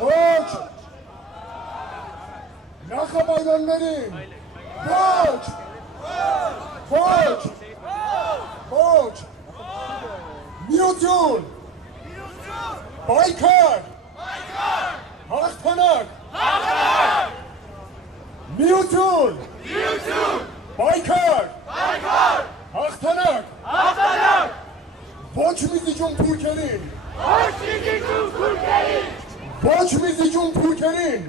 Ոչ նախապայմաններին ոչ միություն պայքար հաղթանակ միություն պայքար հաղթանակ ոչ մի զիջում թուրքերին ոչ մի զիջում թուրքերին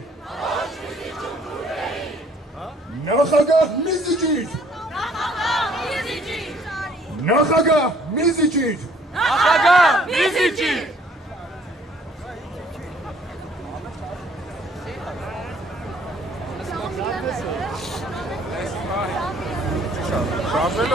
նախագահ մի զիջիր նախագահ մի զիջիր Շարժել